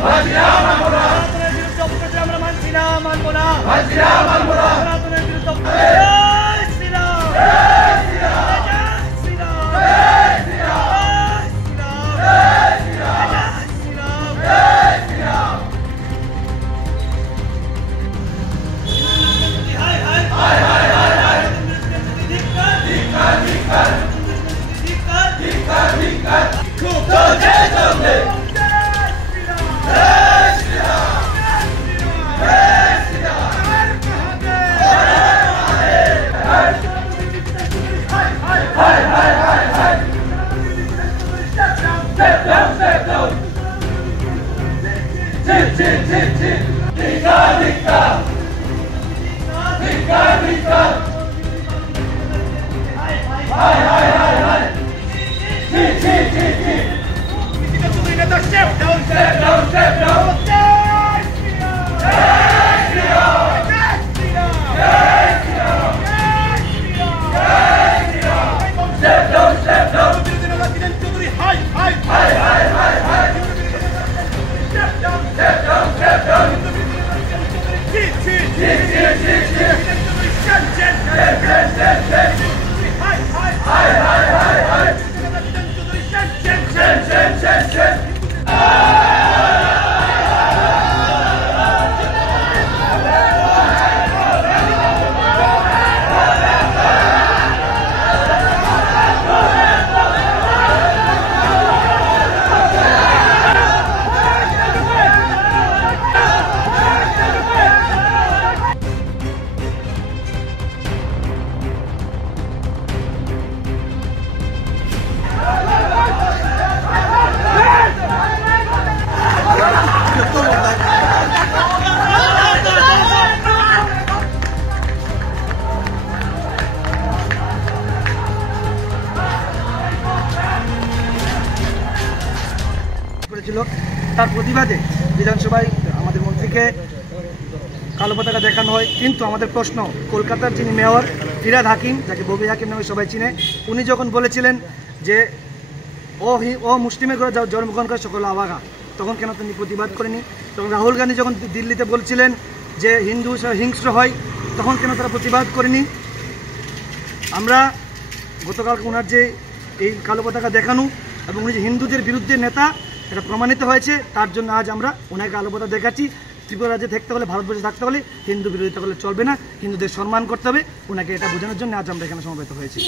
সনাতনের বিরুদ্ধে অপপ্রচার আমরা মানছি না, মানবো না। সনাতনের বিরুদ্ধে জয় শ্রীরাম, জয় শ্রীরাম, জয় শ্রীরাম, জয় শ্রীরাম, জয় শ্রীরাম, জয় শ্রীরাম। হায় হায় হায় হায় হায় হায়, ধিক্কার ধিক্কার ধিক্কার ধিক্কার ধিক্কার ধিক্কার। খুব চলছে চলছে, তার প্রতিবাদে বিধানসভায় আমাদের মন্ত্রীকে কালো পতাকা দেখানো হয়। কিন্তু আমাদের প্রশ্ন, কলকাতার যিনি মেয়র ফিরহাদ হাকিম, যাকে ববি হাকিম নামে সবাই চিনে, উনি যখন বলেছিলেন যে ও মুসলিমের ঘরে জন্মগ্রহণ করে সকল আবাগা, তখন কেন তিনি প্রতিবাদ করেনি? তখন রাহুল গান্ধী যখন দিল্লিতে বলছিলেন যে হিন্দু হিংস্র হয়, তখন কেন তারা প্রতিবাদ করেনি? আমরা গতকাল ওনার যে এই কালো পতাকা দেখানো এবং উনি যে হিন্দুদের বিরুদ্ধে নেতা, এটা প্রমাণিত হয়েছে। তার জন্য আজ আমরা ওনাকে কালো পতাকা দেখাচ্ছি। ত্রিপুরা রাজ্যে থাকতে হলে, ভারতবর্ষে থাকতে হলে হিন্দু বিরোধিতা করলে চলবে না, হিন্দুদের সম্মান করতে হবে। ওনাকে এটা বোঝানোর জন্য আজ আমরা এখানে সমবেত হয়েছি।